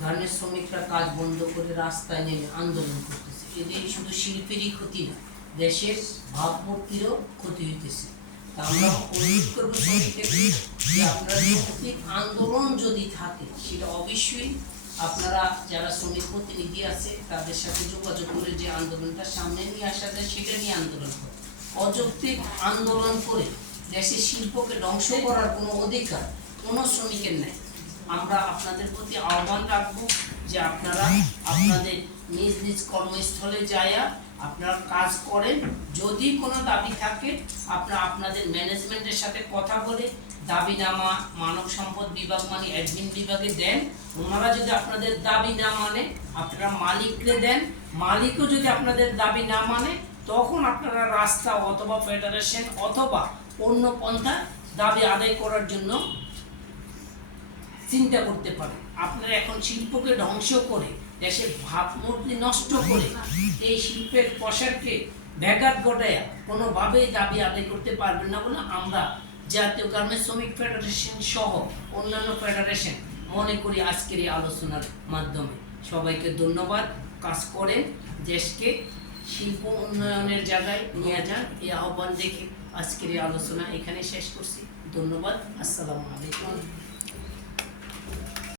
Garments শ্রমিকরা কাজ বন্ধ করে রাস্তায় নেমে আন্দোলন করতেছে। এতে শুধু শিল্পেরই ক্ষতি না, দেশের ভাবমূর্তিরও ক্ষতি হইতেছে। তা আমরা অনুরোধ করবো শ্রমিকদেরকে যে আপনারা যৌক্তিক আন্দোলন যদি থাকে সেটা অবশ্যই আপনারা যারা শ্রমিক প্রতিনিধি আছে তাদের সাথে যোগাযোগ করে যে আন্দোলনটা সামনে নিয়ে আসা যায় সেটা নিয়ে আন্দোলন করে। অযৌক্তিক আন্দোলন করে দেশের শিল্পকে ধ্বংস করার কোনো অধিকার কোনো শ্রমিকের নেই। আমরা আপনাদের প্রতি আহ্বান রাখবো যে আপনারা আপনাদের নিজ নিজ কর্মস্থলে যায়া আপনারা কাজ করেন। যদি কোনো দাবি থাকে আপনারা আপনাদের ম্যানেজমেন্টের সাথে কথা বলে দাবিনামা মানব সম্পদ বিভাগ মানে অ্যাডমিন বিভাগে দেন। ওনারা যদি আপনাদের দাবি না মানে আপনারা মালিককে দেন। মালিকও যদি আপনাদের দাবি না মানে তখন আপনারা রাস্তা অথবা ফেডারেশন অথবা অন্য পন্থা দাবি আদায় করার জন্য চিন্তা করতে পারে। আপনারা এখন শিল্পকে ধ্বংস করে দেশের ভাবমূর্তি নষ্ট করে এই শিল্পের প্রসারকে ব্যাঘাত ঘটায়া কোনোভাবেই দাবি আদায় করতে পারবেন না বলে আমরা জাতীয় গার্মেন্টস শ্রমিক ফেডারেশন সহ অন্যান্য ফেডারেশন মনে করি আজকের এই আলোচনার মাধ্যমে। সবাইকে ধন্যবাদ। কাজ করেন, দেশকে শিল্প উন্নয়নের জায়গায় নিয়ে যান, এই আহ্বান দেখে আজকের এই আলোচনা এখানে শেষ করছি। ধন্যবাদ। আসসালামু আলাইকুম।